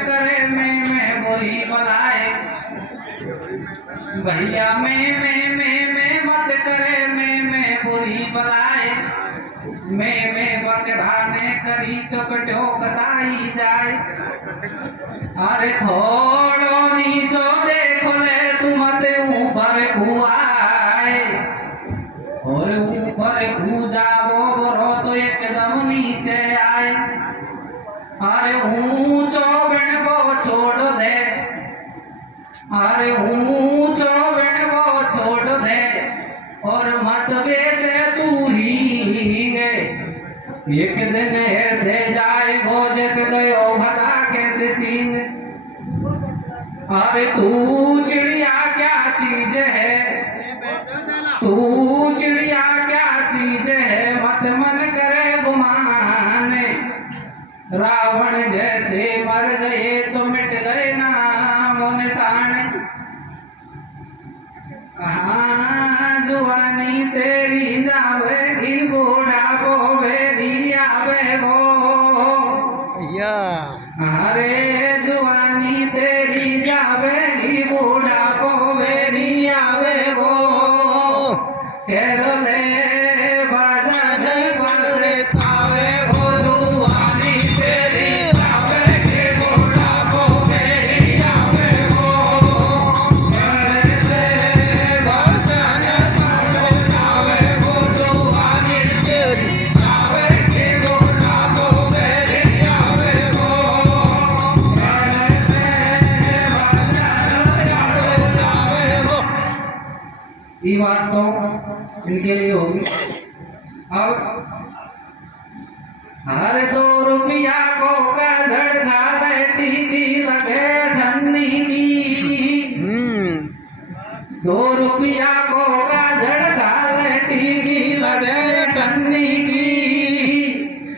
करे मैं बुरी बनाए। भैया मैं मत करे मैं बुरी बनाए। मैं बकराने करी तो कटो कसाई जाए। अरे थोड़ो नीचो देखो ले तुम ते ऊपर कुआए। और ऊपर कू जाबो बरो तो एकदम नीचे आए। अरे ऊंचो बिणबो छोड़ दे। अरे ऊंचो बिणबो छोड़ दे और मत बेचे तू ही गे। एक दिन ऐसे जाएगो जैसे गयो गधा कैसे सीन। अरे तू चिड़िया क्या चीज है, तू चिड़िया क्या चीज है, मत मन करे गुमान। रावण जैसे मर गए तो मिट गए नाम निशान। कहाँ जुआनी तेरी जावेगी बूढ़ापो बेरी आवेगो। अरे जुआनी तेरी जावेगी बूढ़ापो बेरी आवेगो। केरले बाजन बसे तावेगो जुआनी तेरी जावेगी बूढ़ापो बेरी आवेगो। ये बात तो इनके लिए होगी। अब हर 2 रुपया को का झड़का लैटी की लगे ठन्नी की। 2 रुपया को का झड़का लैटी की लगे ठन्नी की।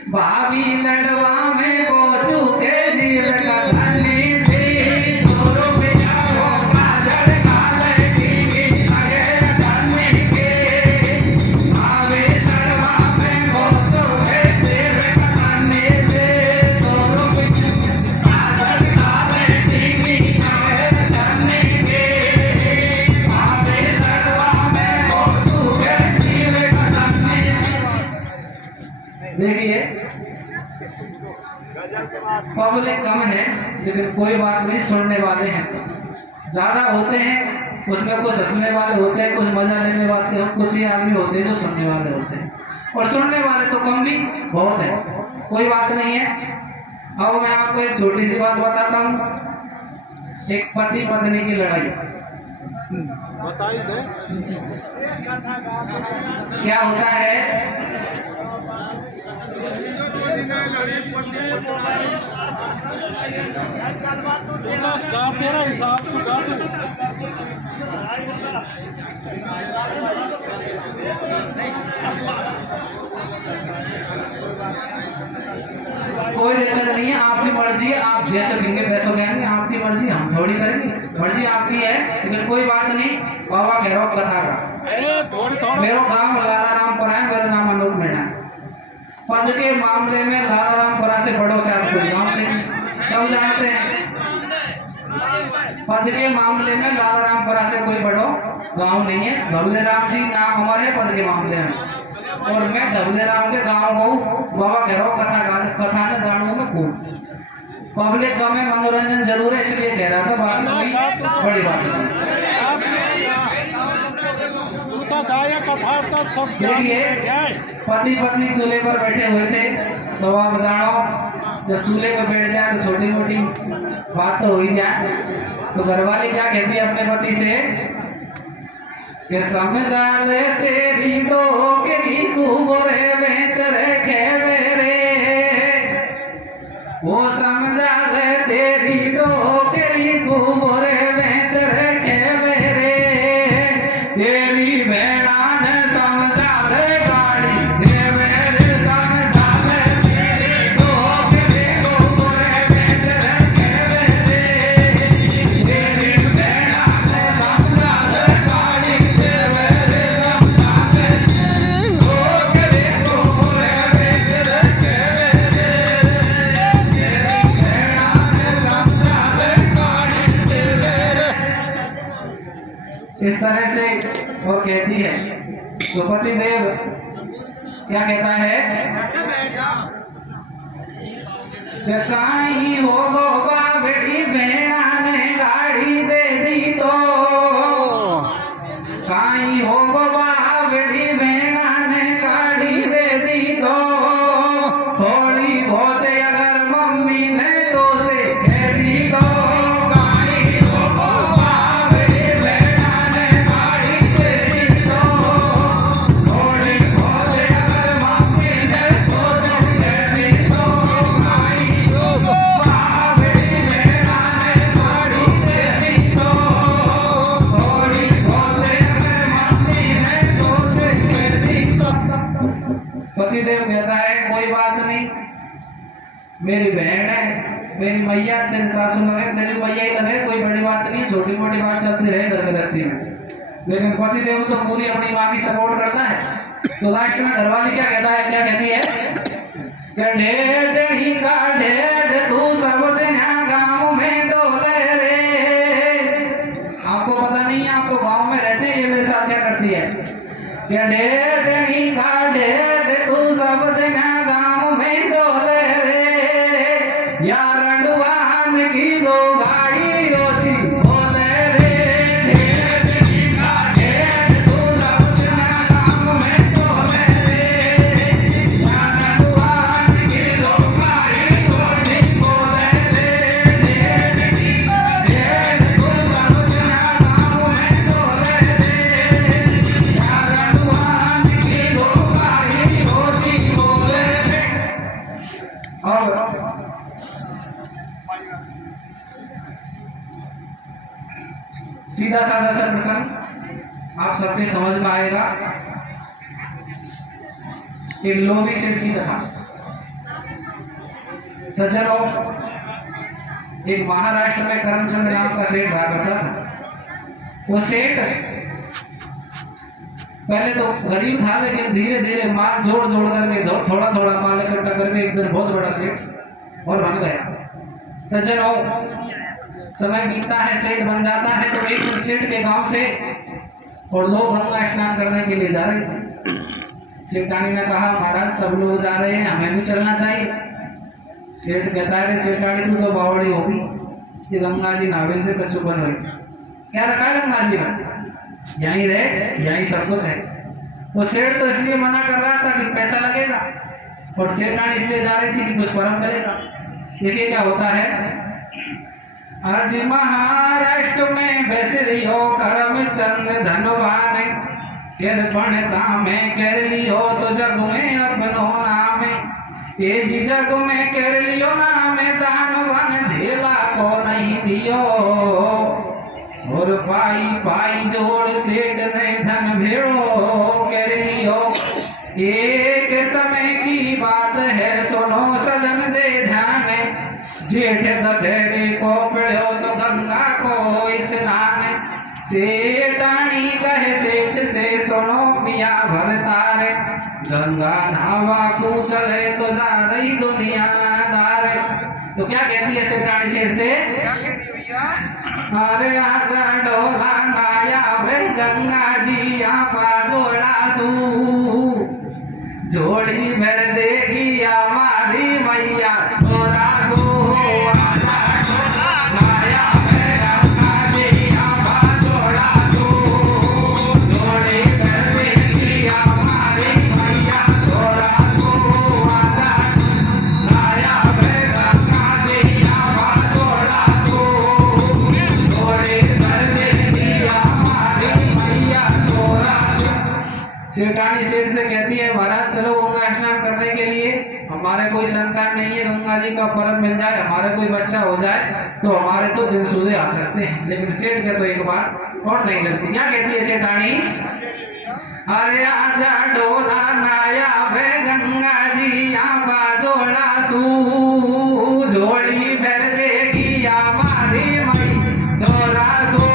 भाभी लड़वा में को चूके जीव का ठन्नी सी। 2 रुपया को का झड़का लैटी की लगे ठन्नी की। भाभी लड़वा में को चूके जीव का ठन्नी सी। 2 रुपया का झड़का लैटी की लगे ठन्नी की। भाभी लड़वा में को चूके जीव का ठन्नी सी। देखिए पब्लिक कम है लेकिन कोई बात नहीं, सुनने वाले हैं सब ज्यादा होते हैं। उसमें कुछ हंसने वाले होते हैं, कुछ मजा लेने वाले होते, कुछ ही आदमी होते हैं जो सुनने वाले होते हैं। और सुनने वाले तो कम भी बहुत है, कोई बात नहीं है। अब मैं आपको एक छोटी सी बात बताता हूँ। एक पति पत्नी की लड़ाई बताइए दे। क्या होता है। तेरा हिसाब चुका दे। कोई दिक्कत नहीं है, आपकी मर्जी है, आप जैसे कहेंगे वैसे कहेंगे, आपकी मर्जी, हम थोड़ी करेंगे। मर्जी आपकी है लेकिन कोई बात नहीं। बाबा खैरो कथा का मेरा गांव लालारामपुरा है, मेरा नाम अनूप मीणा है। पद के मामले में लालारामपुरा से बड़ों से आप कोई गाँव नहीं, सब जानते हैं। पद के मामले में लालारामपुरा से कोई बड़ो गांव नहीं है। धबले राम जी नाम हमारे पद के मामले में, और मैं धबले राम के गांव को बाबा कह रहा हूँ। कथा ने जानू में खूब पब्लिक का में मनोरंजन जरूर है, इसलिए कह रहा था, बाकी कोई बड़ी बात नहीं। देखिए पति पत्नी चूल्हे पर बैठे हुए थे, तो आप जानो जब चूल्हे पर बैठ जाए तो छोटी मोटी बात तो हो ही जाए। तो घरवाली क्या कहती है अपने पति से कि समझा ले तेरी डोकरी कुबरे में तेरे खेवे रे। वो समझा ले तेरी डोकरी कुबरे में तेरे खेवे रे। तेरी बेड़ा ने समझा ले गाड़ी देवे रे। समझा ले तेरी डोकरी कुबरे में तेरे खेवे रे। तेरी बेड़ा ने समझा ले गाड़ी देवे रे। समझा ले तेरी डोकरी कुबरे में तेरे खेवे रे। तेरी बेड़ा ने इस तरह से और कहती है। तो पतिदेव क्या कहता है कि काई हो गो बाबड़ी बेड़ा ने गाड़ी दे दी तो, काई हो गो बाबड़ी बेड़ा ने गाड़ी दे दी तो, थोड़ी बहुत अगर मम्मी ने तो से कह दी तो, काई हो गो बाबड़ी बेड़ा ने गाड़ी दे दी तो, थोड़ी बहुत अगर मम्मी ने तो से कह दी तो, काई हो गो बाबड़ी बेड़ा ने गाड़ी दे दी तो, थोड़ी बहुत अगर मम्मी ने तो से कह दी तो। पतिदेव कहता है कोई बात नहीं, मेरी बहन है, मेरी मैया, तेरी सासू लगे, तेरी मैया ही लगे, कोई बड़ी बात नहीं, छोटी मोटी बात चलती रहे घर गृहस्थी में। लेकिन पतिदेव तो पूरी अपनी माँ की सपोर्ट करता है। तो लास्ट में घरवाली क्या कहता है, क्या कहती है कि ढेर ही का ढेर तू सब दिन गाँव में डोले रे। आपको पता नहीं है, आप तो गाँव में रहते हैं, ये मेरे साथ क्या करती है कि ढेर ही का ढेर तू सब दिन गाँव में डोले रे, यार अंडुआन की दो गाई ओछी बोले रे, ढेर ही का ढेर तू सब दिन गाँव में डोले रे, यार अंडुआन की दो गाई ओछी बोले रे, ढेर ही का ढेर तू सब दिन गाँव में डोले रे, यार अंडुआन की दो गाई ओछी बोले रे। और सीधा साधा सा प्रसंग आप सबके समझ में आएगा। एक लोभी सेठ की कथा। सज्जनों, एक महाराष्ट्र में करमचंद नाम का सेठ रहा करता था। वो सेठ पहले तो गरीब था, लेकिन धीरे धीरे माल जोड़ जोड़ करके थोड़ा थोड़ा माल इकट्ठा करके एक दिन बहुत बड़ा सेठ और बन गया। सज्जनों, समय बीतता है, सेठ बन जाता है। तो एक दिन सेठ के गांव से और लोग गंगा स्नान करने के लिए जा रहे थे। सेठानी ने कहा महाराज सब लोग जा रहे हैं, हमें भी चलना चाहिए। सेठ कहता है सेठानी तू तो बावड़ी होगी, ये गंगा जी नावेल से कच्चू बन हुई, क्या रखा है गंगा जी में, यहीं रहे, यहीं सब कुछ है। वो सेठ तो इसलिए मना कर रहा था कि पैसा लगेगा, और सेठानी इसलिए जा रही थी कि कुछ परम करेगा। देखिए क्या होता है। आज महाराष्ट्र में बैसरियो करमचंद धनवान, कृपणता में कर लियो तो जग में अपनो नाम, ये जी जग में कर लियो नाम, दानवन ढेला को नहीं दियो, और पाई पाई जोड़ सेठ ने धन भेड़ो कर लियो। एक समय की बात है सुनो सजन दे ध्यान, जेठ दशहरे को पढ़ो तो गंगा को स्नान, सेठानी कहे सेठ से सुनो पिया भरतार, गंगा नहावा को चले तो जा रही दुनियादार। तो क्या कहती है सेठानी सेठ से, अरे आगा डोला नाया भाई गंगा जी आप जोड़ा सू, जोड़ी भर देगी हमारी मैया छोरा सू। सेठानी सेठ से कहती है महाराज चलो गंगा स्नान करने के लिए, हमारे कोई संतान नहीं है, गंगा जी का पर्व मिल जाए, हमारे कोई बच्चा हो जाए तो हमारे तो दिन सूदे आ सकते हैं। लेकिन सेठ के तो एक बात और नहीं लगती। क्या कहती है सेठानी, अरे आजा डोला नाया भे गंगा जी यहाँ जोड़ा सू, जोड़ी भर देगी हमारी मई छोरा सू।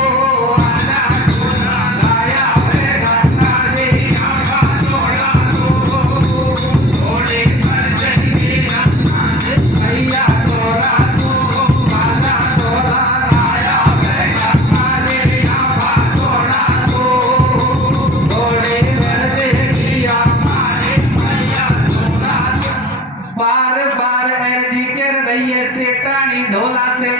ढोला से।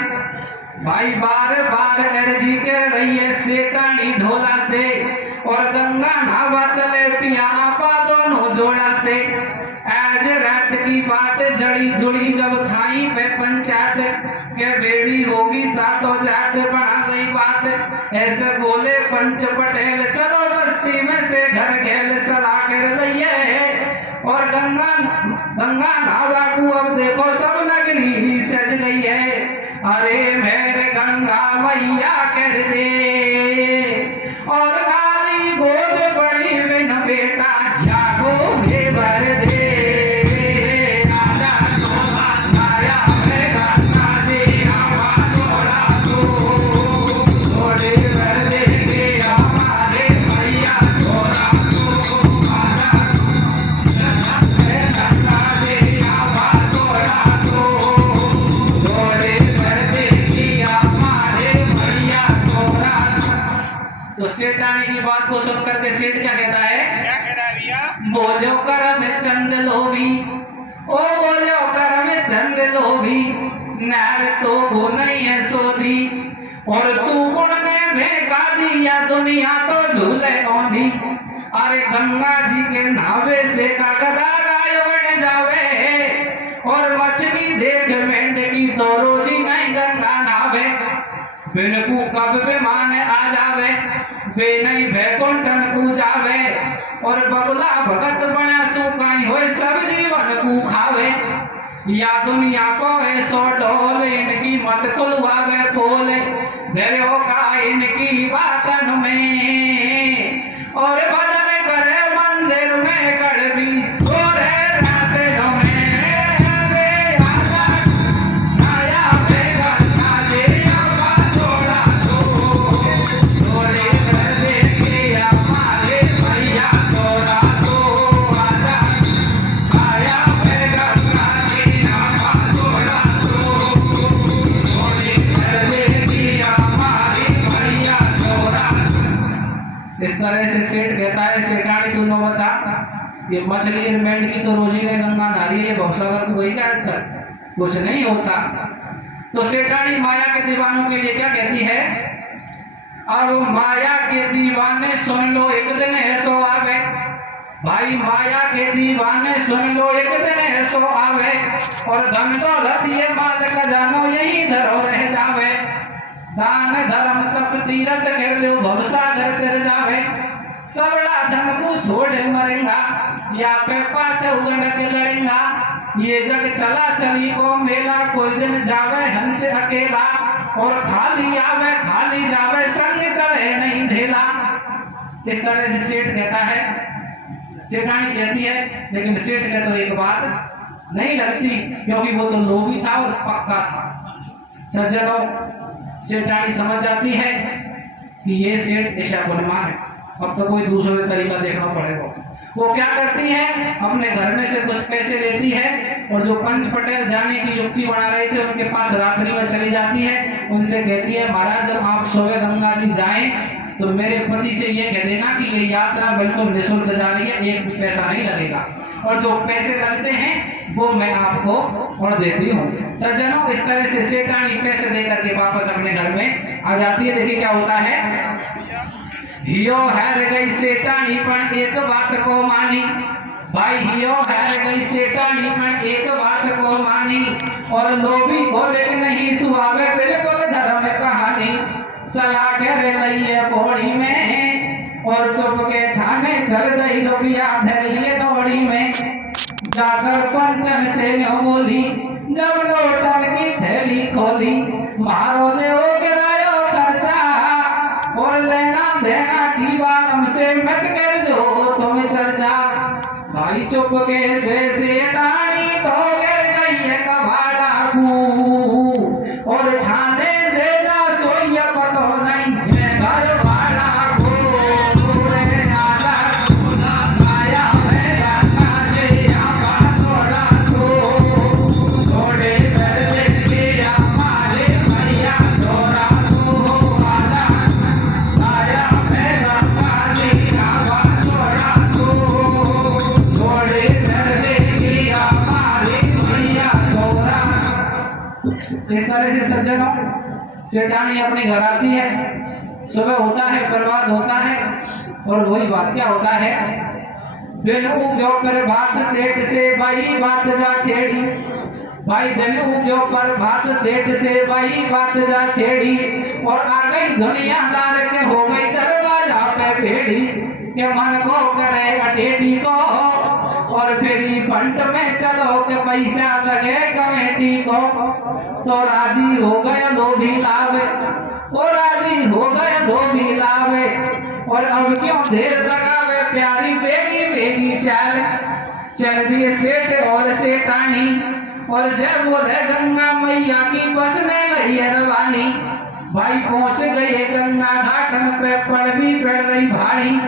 भाई बार बार अर्जी कर रही है सेठानी ढोला से, और गंगा नहावा चले पिया आपा दोनों जोड़ा से। आज रात की बात जड़ी जुड़ी जब थाई पे पंचायत के बेड़ी होगी सातों जात बना गई बात। ऐसे बोले पंच पटेल चलो बस्ती में से घर घेल सलाह कर लइए, और गंगा नहावा को अब देखो सब नगरी सज गई है। अरे मेरे गंगा मैया कर दे, और काली गोद पड़ी बिन बेटा या गोदे भर दे। आजा तोला माया में गंगा दे आवा तोड़ा तो, गोदे भर दे के हमारे मैया तोड़ा तो। आजा गंगा दे आवा तोड़ा तो, गोदे भर दे के हमारे मैया तोड़ा। तो सेठानी की बात को सुन करके सेठ क्या कहता है? क्या कह रहा है भैया? बोलो कर में चंद लोभी, ओ बोलो कर में चंद लोभी, नार तो वो नहीं है सोधी, और तू गुण ने भेका दिया दुनिया तो झूले औंधी। अरे गंगा जी के नावे से का गदा गाय बन जावे, और मछली देख मेंढकी तो रोजी नहीं गंगा नावे। बिनकू कब बेमान आ जावे, वे नहीं भैकुंठन को जावे, और बगुला भगत बना सुकाई होए सब जीवन को खावे। या दुनिया को है सो ढोल इनकी मत खुलवावे पोल, धैर्यो का इनकी बातन में, और भजन करे मंदिर में कड़वी सोरे रात में। रे आजा आया बेगा दे आवा तोड़ा तो, थोड़े कर दे के हमारे भैया तोड़ा तो। आजा आया बेगा दे आवा तोड़ा तो, थोड़े कर दे के हमारे भैया तोड़ा। इस तरह से सेठ कहता है सेठानी तू न बता, ये मछली और मेंढकी तो रोजी ने गंगा नारी है, भवसागर को गई क्या आज तक? कुछ नहीं होता। तो सेठानी माया के दीवानों के लिए क्या कहती है? अब माया के दीवाने सुन लो एक दिन है सो आवे। भाई माया के दीवाने सुन लो एक दिन है सो आवे, और धन दौलत ये माल खजानो यही धरो रह जावे। दान धर्म तप तीरथ कर लो भवसागर कर जावे, सबड़ा धन को छोड़ मरेगा या पे पाछे उगड़ के लड़ेगा। ये जग चला चली को मेला, कोई दिन जावे हमसे अकेला, और खाली आवे खाली जावे संग चले नहीं ढेला। इस तरह से सेठ कहता है, सेठानी कहती है, लेकिन सेठ के तो एक बात नहीं लगती, क्योंकि वो तो लोभी था और पक्का था। सज्जनों, सेठानी समझ जाती है कि ये सेठ ऐसा गुणमान है, अब तो कोई दूसरे तरीका देखना पड़ेगा। वो क्या करती है, अपने घर में से कुछ पैसे लेती है, और जो पंच पटेल जाने की युक्ति बना रहे थे उनके पास रात्रि में चली जाती है। उनसे कहती है, महाराज जब आप सोवे गंगा जी जाएं तो मेरे पति से ये कह देना कि ये यात्रा बिल्कुल निःशुल्क जा रही है, एक भी पैसा नहीं लगेगा, और जो पैसे लगते हैं वो मैं आपको और देती हूँ। सज्जनों, इस तरह से सेठानी पैसे दे करके वापस अपने घर में आ जाती है। देखिए क्या होता है। हियो हार गई सेठानी पर एक बात को मानी, भाई हियो हार गई सेठानी पर एक बात को मानी, और लोभी को देख नहीं सुहावे बिल्कुल धर्म कहानी। सलाह कर लइए घोड़ी में, और चुप के छाने चल गई रुपया धर लिए दौड़ी में। जाकर पंचन से न बोली, जब नोटन की थैली खोली, मारो ले ओ गिरायो खर्चा, और लेना देना की बात हमसे मत कर जो तुम चर्चा। भाई चुप के से टाणी तो गिर गई है कबाड़ा को, और छाने से जा सोई पतो नहीं है घर वाला को। आजा आया है गंगा जी आवा तोड़ा तो, थोड़े कर दे के हमारे भैया तोड़ा तो। आजा आया है गंगा जी आवा तोड़ा तो, थोड़े कर दे के हमारे भैया तोड़ा। इस तरह तरह से सज्जनों सेठानी अपने घर आती है, सुबह होता है, बर्बाद होता है, और वही बात क्या होता है, दिन उग्यो पर भात सेठ से भाई बात जा छेड़ी, भाई दिन उग्यो पर भात सेठ से भाई बात जा छेड़ी, और आ गई दुनियादार के हो गई दरवाजा पे भेड़ी, के मन को करे अटेटी को, और फिर फंड में चलो के पैसा लगे कमेटी को, तो राजी हो गए लोभी लावे, वो राजी हो गए लोभी लावे, और अब क्यों देर लगावे प्यारी बेगी बेगी चल दिए सेठ और सेठानी, और जब बोले गंगा मैया की बस में लई रवानी, भाई पहुंच गए गंगा घाटन पे पड़ रही भारी,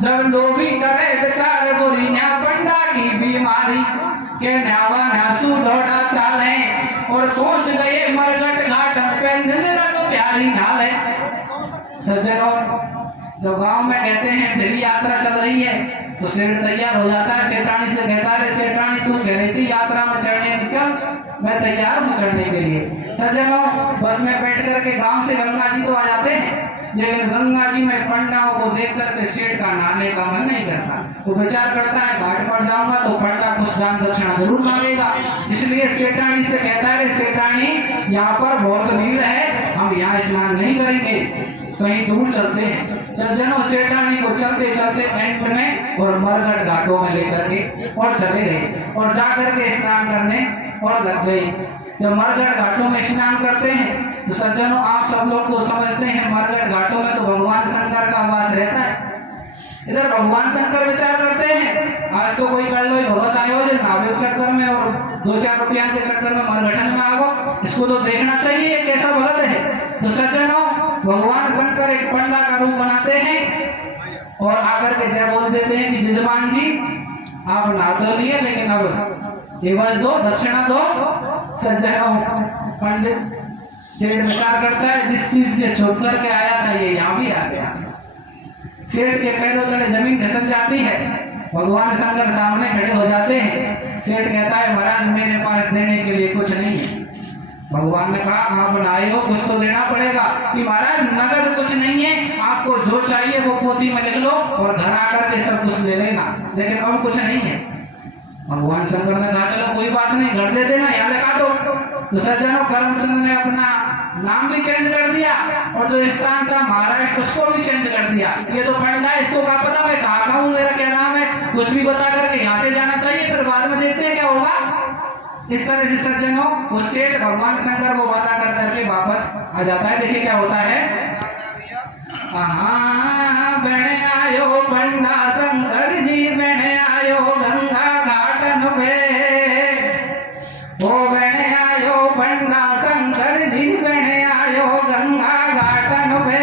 जब लोभी करे बेचारे बुरी ना पंडा की बीमारी, के न्यावा नासू लौटा चाले, और पहुंच गए मरगट घाटन पे झंझरक प्यारी ढाले। सज्जनों, जब गांव में कहते हैं फिर यात्रा चल रही है तो सेठ तैयार हो जाता है, सेठानी से कहता है सेठानी तू कह रही थी यात्रा में चढ़ने की, चल मैं तैयार हूँ चढ़ने के लिए। सज्जनों, बस में बैठ करके गांव से गंगा जी तो आ जाते हैं, लेकिन गंगा जी में पंडाओं को देख करके सेठ का नहाने का मन नहीं करता, वो विचार करता है घाट पर जाऊंगा तो पंडा कुछ दान दक्षिणा जरूर मांगेगा, इसलिए सेठानी से कहता है सेठानी यहाँ पर बहुत भीड़ है, हम यहाँ स्नान नहीं करेंगे, कहीं दूर चलते हैं। सज्जनों, सेठानी को चलते चलते एंड में और मरगट घाटों में लेकर के और चले गए, और जा करके स्नान करने और लग गए। जब मरगट घाटों में स्नान करते हैं तो सज्जनों, आप सब लोग तो समझते हैं मरगट घाटों में तो भगवान शंकर का वास रहता है। इधर भगवान शंकर विचार करते हैं आज तो कोई कर लो भगत आयोजन नावे चक्कर में और 2-4 रुपया के चक्कर में मरघटन में आओ, इसको तो देखना चाहिए ये कैसा भगत है। तो सज्जनों, भगवान शंकर एक पंडा का रूप बनाते हैं और आकर के जय बोल देते हैं कि जजमान जी आप नहा तो लिए, लेकिन अब एवज दो, दक्षिणा दो। सज्जनों, पंडित सेठ विचार करता है जिस चीज से छुप करके आया था ये यहाँ भी आ गया। सेठ के पैरों तले जमीन खिसक जाती है, भगवान शंकर सामने खड़े हो जाते हैं। सेठ कहता है महाराज मेरे पास देने के लिए कुछ नहीं है। भगवान ने कहा आप बनाए हो, कुछ तो देना पड़ेगा। कि महाराज नगद कुछ नहीं है, आपको जो चाहिए वो पोथी में लिख लो और घर आकर के सब कुछ ले लेना, लेकिन अब कुछ नहीं है। भगवान शंकर ने कहा चलो कोई बात नहीं, घर दे देना, यहाँ लिखा दो। तो सज्जनों, करमचंद ने अपना नाम भी चेंज कर दिया और जो स्थान था महाराष्ट्र उसको भी चेंज कर दिया। ये तो पंडा, इसको क्या पता मैं कहाँ का हूँ, मेरा क्या नाम है, कुछ भी बता करके यहाँ से जाना चाहिए, फिर बाद में देखते हैं क्या होगा। इस तरह से सज्जनों, वो सेठ भगवान शंकर को वादा कर करके वापस आ जाता है। देखिए क्या होता है। बने आयो पंडा शंकर जी, बने आयो गंगा घाटन पे, ओ बने आयो पंडा शंकर जी, बने आयो गंगा घाटन पे,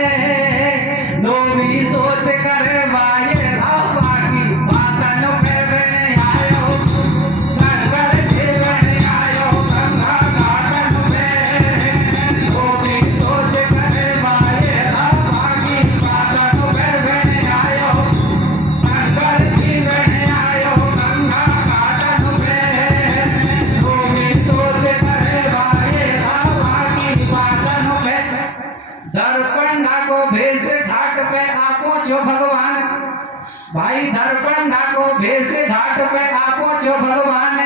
लोभी सोच कर वाये बाकी बातन पे, बने आयो शंकर जी, बने आयो गंगा घाटन पे, लोभी सोच कर वाये बाकी बातन पे, बने आयो शंकर जी, बने आयो गंगा घाटन पे, लोभी सोच कर वाये बाकी बातन पे। दर्पणा को भेष घाट पे आ पहुंचो भगवान, भाई दर्पणा को भेष घाट पे आ पहुंचो भगवान,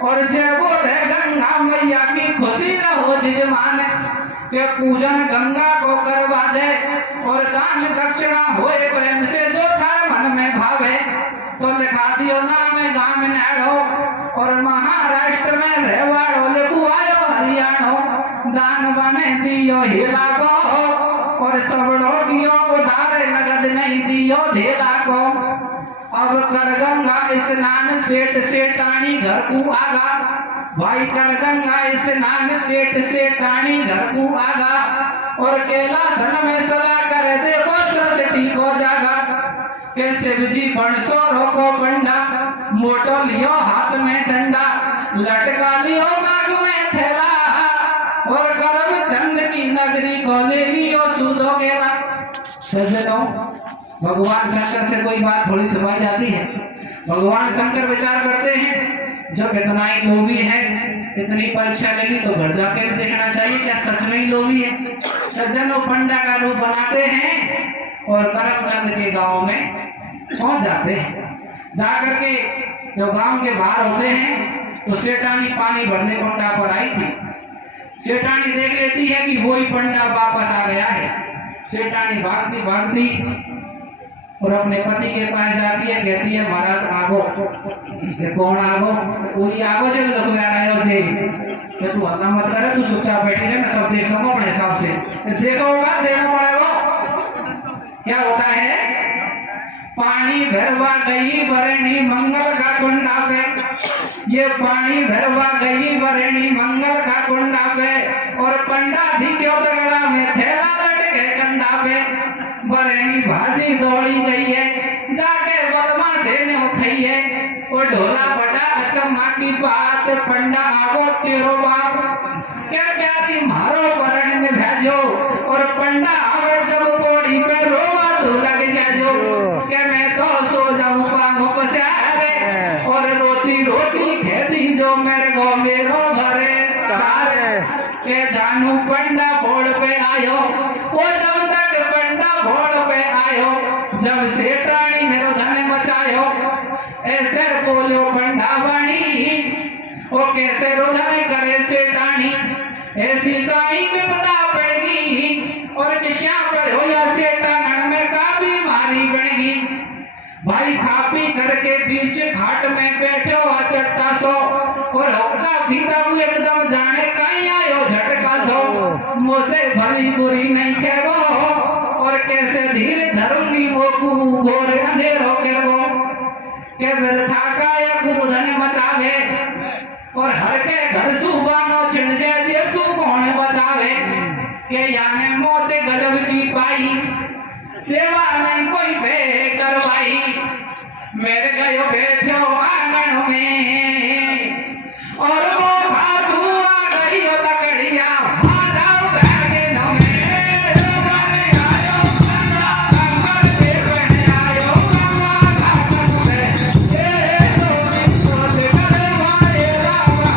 और जय बोले गंगा मैया की खुशी रहो जजमान, के पूजन गंगा को करवा दे और दान दक्षिणा होए प्रेम से जो थार मन में भावे, तो लिखा दियो नाम गाम नाड़ो और महाराष्ट्र में रहवाड़ो, लिखवायो हरियाणो, दान बने दियो हिला को और सबड़ो दियो उधार, नगद नहीं दियो धेला को। अब कर गंगा स्नान सेठ सेठानी घर को आगा, भाई कर गंगा स्नान सेठ सेठानी घर को आगा, और केला सन में सलाह कर देखो सरस्वती को जागा, के शिव जी बणसोरो को पंडा, मोटो लियो हाथ में डंडा, लटका लियो नाक में थैला, और करमचंद की नगरी को ले लियो सूदो गेला। सज्जनों, भगवान शंकर से कोई बात थोड़ी छुपाई जाती है। भगवान शंकर विचार करते हैं जब इतना ही लोभी है इतनी परीक्षा लेनी तो घर जाके भी देखना चाहिए क्या सच में ही लोभी है। सज्जनों, पंडा का रूप बनाते हैं और करमचंद के गांव में पहुंच जाते हैं। जाकर के जो गांव के बाहर होते हैं तो सेठानी पानी भरने पंडा पर आई थी। सेठानी देख लेती है कि वही पंडा वापस आ गया है। सेठानी भागती भागती और अपने पति के पास जाती है, कहती है महाराज आगो। ये कौन आगो? वही आगो जो लगवा रहे हो जे। ये तू हल्ला मत करे, तू चुपचाप बैठी रहे, मैं सब देख लूंगा अपने हिसाब से। देखो होगा, देखना पड़ेगा। क्या होता है? पानी भरवा गई बरणी मंगल का कुंडा पे। ये पानी भरवा गई बरणी मंगल का कुंडा पे और पंडा धी क्यों तगड़ा में थैला लटके कंधा पे। बरणी भाजी दौड़ी गई है, जाके बलमा से न्यो खई है। वो ढोला बड़ा अचम्मा की बात, पंडा आगो तेरो बाप। क्या प्यारी मारो बरणी ने भेजो और पंडा आवे जब कोड़ी पे रोवा तो लग जाजो। क्या मैं तो सो जाऊं पांव पसारे और रोती रोती खेती जो मेरे को मेरो घरे तारे। के जानू पंडा बोड़ पे आयो, वो जब तक पंडा बोड़ पे आयो, जब सेठानी ने धन मचायो। ऐसे बोलो पंडा बनी, वो कैसे रुधन करे सेठानी। ऐसी काई विपदा पड़ेगी और किस्या पर हो या सेठान में का बीमारी बढ़ेगी। भाई खा पी करके बीच घाट में बैठे हो चट्टा सो और होका पीता हुए एकदम जाने कहीं आयो झटका सो। मुझसे भली बुरी नहीं कहो और कैसे धीरे धरूंगी मोकू घोर अंधेरो कर गो। के व्यथा का या गुरुधन मचावे और हर के घर सुबानो छिड़ जाए जेसु कौन बचावे। के याने मौत गजब की पाई, सेवा नहीं कोई पे करवाई। मेरे गयो बैठो आंगन में और वो सासू आ गई हो तकड़िया माधव बैगे न में। बने आयो गंगा के बने आयो गंगा घाट पे। ये तो सोच करे मारे रामा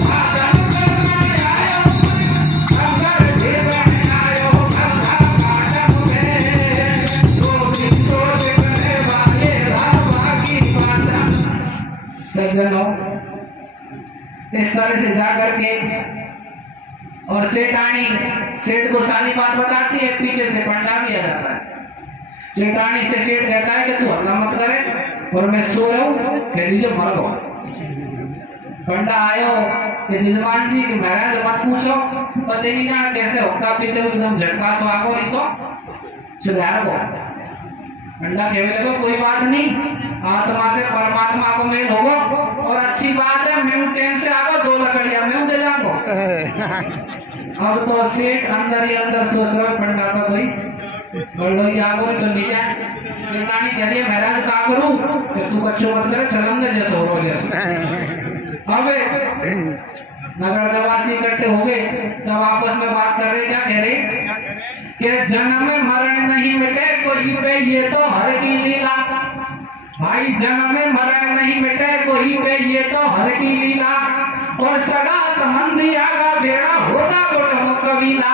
माधव के बने आयो गंगा के बने आयो गंगा घाट पे। सोच करे मारे रामा की बात। सज्जनों, इस तरह से जाकर के और सेठानी सेठ को सारी बात बताती है। पीछे से पंडा भी आ जाता है। सेठानी से सेठ कहता है कि तू हल्ला मत करे और मैं सो रहा हूँ, कह दीजिए मर गो। पंडा आयो कि जजमान जी कि महाराज मत पूछो, पता नहीं जाना कैसे होता पीते हुए एकदम झटका सो आगो नहीं तो सुधार को। पंडा कहने लगे कोई बात नहीं, आत्मा से परमात्मा को मेल होगा और अच्छी बात है। मैं टाइम से आगा 2 लकड़ियां मैं दे जाऊंगा। अब तो सेठ अंदर ही अंदर सोच रहा है पंडा का कोई बड़ोई आगो तो नहीं जाए। सेठानी कह रही है महाराज का करूं कि तू कच्चो मत करे, चलंदे जैसे हो जैसे। अब नगर निवासी इकट्ठे हो गए, सब आपस में बात कर रहे। क्या कह रहे कि जन्म में मरण नहीं मिटे कोई पे ये तो हर की लीला। भाई जन्म में मरण नहीं मिटे कोई पे ये तो हर की लीला और सगा संबंधी आगा बेड़ा होगा कुटुंब कबीला।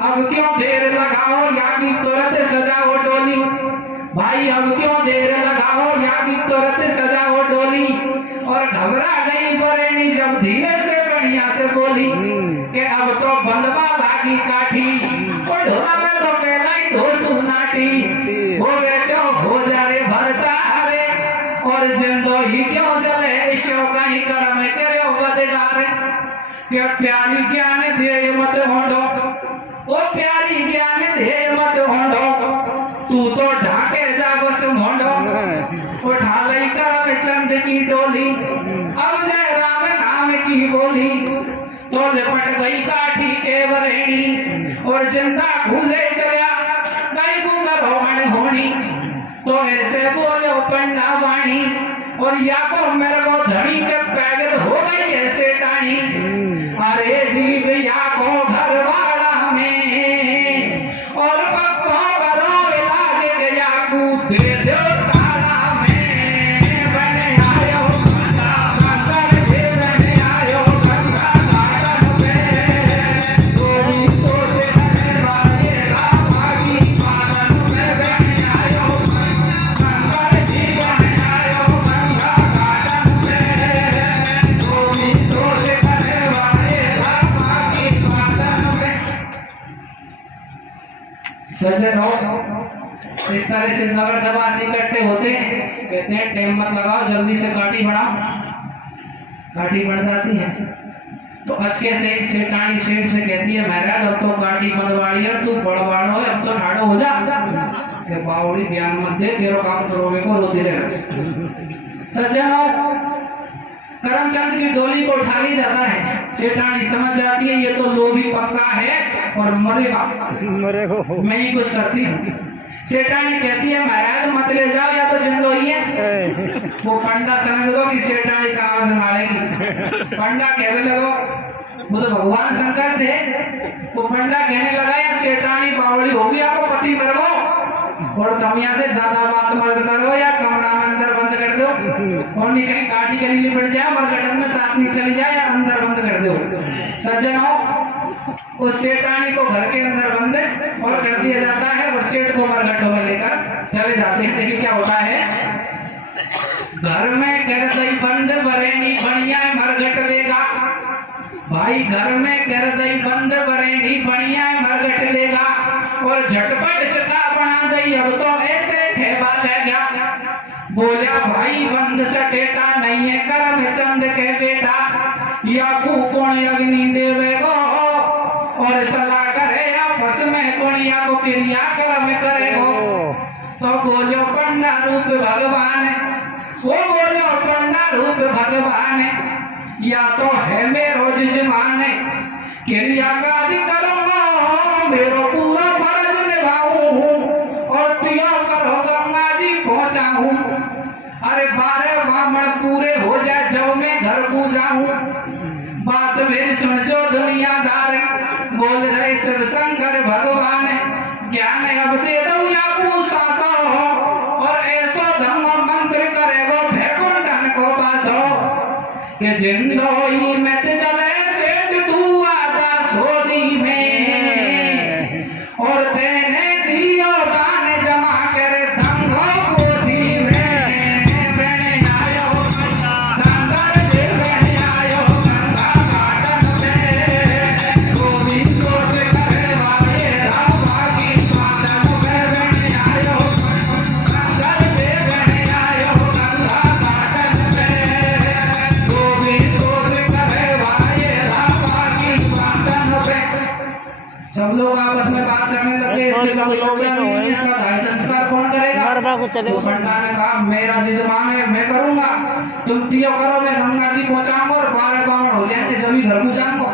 अब क्यों देर लगाओ या की तुरंत सजाओ डोली। भाई अब क्यों देर लगाओ या की तुरंत सजाओ डोली। और घबरा गई बरेणी जब धीरे से बढ़िया से बोली कि अब तो बंदवा लागी काठी और ढोला पे तो पहला ही दो सुनाटी। हो बेटो हो जा रे भरता रे और जिंदो ही क्यों जले ईशो कहीं कर्म करे बदगार। क्या प्यारी ज्ञान दे मत होंडो, ओ प्यारी ज्ञान दे मत होंडो। तू तो ढाके जा बस मोंडो, उठा लई करम चंद की डोली। अब जय राम नाम की बोली तो लपट गई काठी के बरेणी और जिंदा भूले चला गई गुंगर होमन होनी। तो ऐसे बोलो पंडा वाणी और या को मेरे को धड़ी के पैदल हो गई ऐसे टाणी। अरे जीव या को घर वाला में और पक्को करो इलाज के या को दे दो तारा में। बने आयो गंगा दे बने आयो गंगा सज्जनों, इस तरह से नगर दबास इकट्ठे होते हैं, कहते हैं टाइम मत लगाओ, जल्दी से काठी बढ़ाओ। काठी बढ़ जाती है तो अचके से सेठानी सेठ से कहती है, महाराज अब तो काठी बनवाड़ी है, तू बड़वाड़ो है, अब तो ठाड़ो हो जा। ये बावड़ी ज्ञान मत दे, तेरो काम करोगे को रोती रहे। सज्जनों, करमचंद की डोली को उठा ली जाता है। सेठानी समझ जाती है ये तो लोभी पक्का है और मरेगा, मैं ही कुछ करती हूँ। सेठानी कहती है, महाराज मत ले जाओ, या तो जिंदो ही है। वो पंडा समझ दो कि सेठानी कहाँ संभालेगी। पंडा कहने लगो, वो तो भगवान शंकर थे। वो पंडा कहने लगा, या सेठानी बावड़ी होगी, आपको पति मर गो, और तमिया से ज्यादा बात मत करो, या कमरा में अंदर बंद कर दो, और नहीं कहीं काटी के लिए लिपट जाए और गठन में साथ नहीं चली जाए, या अंदर बंद कर दो। सज्जनों, उस सेठानी को घर के अंदर बंद और कर दिया जाता है, और सेठ को मरघटों में लेकर चले जाते हैं। देखिए क्या होता है, घर में कर दई बंद बरेनी बढ़िया मरघट लेगा। भाई घर में कर दई बंद बरेनी बढ़िया मरघट लेगा, और झटपट चटा बना दई, अब तो ऐसे ठेबा है क्या। बोला भाई बंद सटेटा नहीं है करम चंद के बेटा, या कौन अग्नि देवेगो, और सलाह करे आपस में कुणिया को क्रिया कर्म करेगो। तो बोलो पंडा रूप भगवान, वो बोलो पंडा रूप भगवान, या तो है मेरो जजमान, क्रिया काज करूंगा मेरो पूरा फर्ज निभाऊं, और तिया करो गंगा जी पहुंचाऊं। अरे 12 ब्राह्मण पूरे हो जाए जब मैं घर को जाऊं। बात मेरी सुन जो दुनियादार, बोल रहे शिव शंकर भगवान, ज्ञान अब दे दो या सासो, और ऐसो धर्म मंत्र करेगो भैकुंठन को पासो। ये जिंदगी में ते चले सेठ तू आजा सोदी में, और तेने दियो दान जमा करे धंगो पोथी में। बने आयो शंकर देव, बने आयो गंगा घाटन पे, गोविंद कोट करे वाले रामा की स्वादन में। बने आयो शंकर देव, बने आयो गंगा घाटन पे, गोविंद कोट करे वाले रामा की स्वादन पे। सब लोग आपस में बात करने लगे, इसके बाद इसका दाह संस्कार कौन करेगा। तो पंडा ने कहा, मेरा जजमान है, मैं करूंगा, तुम तियो करो, मैं गंगा जी पहुंचाऊंगा, और 12 बावण हो जाएंगे जब घर को जाऊंगा।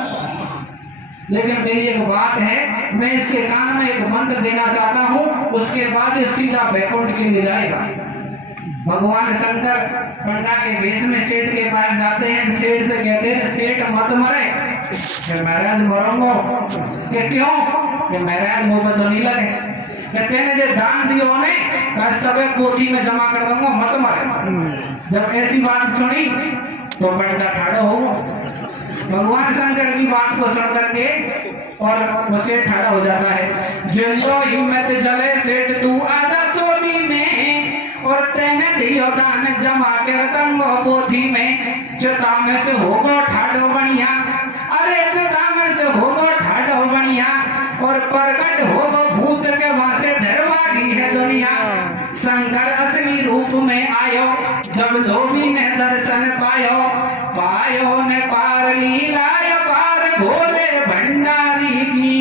लेकिन मेरी एक बात है, मैं इसके कान में एक मंत्र देना चाहता हूँ, उसके बाद ये सीधा बैकुंठ के लिए जाएगा। भगवान शंकर पंडा के वेश में सेठ के पास जाते हैं। सेठ से कहते हैं, सेठ मत मरे। महाराज मरूंगा। क्यों? महाराज मुंह पे तो नहीं लगे। कहते हैं जो दान दियो ने मैं सब पोथी में जमा कर दूंगा, मत मरे। जब ऐसी बात सुनी तो पंडा ठाड़ो हो। भगवान शंकर की बात को सुन करके और वो सेठ ठाड़ा हो जाता है। जिंदो हिम्मत जले सेठ तू आजा सोदी में, और तेने दियो दान जमा कर दंगो पोथी में। चता में से होगो ठाड़ो बढ़िया, अरे चता में से होगो ठाड़ो बढ़िया, और प्रकट होगो भूत के वहां से धरवागी है दुनिया। शंकर असली रूप में आयो, जब धोबी ने दर्शन पायो, पायो ने पार लीला पार भोले भंडारी की।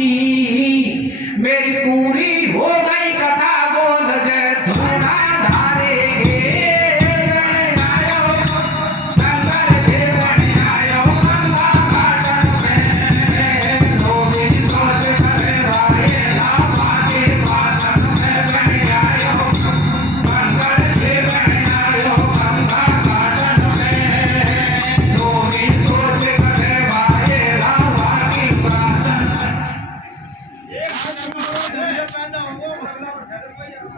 मेरी पूरी हो गई कथा, बोल जय धूना धारे के। बन आयो शंकर देव, बन आयो गंगा घाटन में, धोबी सोच करे वाले रामा के वादन में। बन आयो शंकर देव, बन आयो गंगा घाटन में, धोबी सोच करे वाले रामा के वादन में।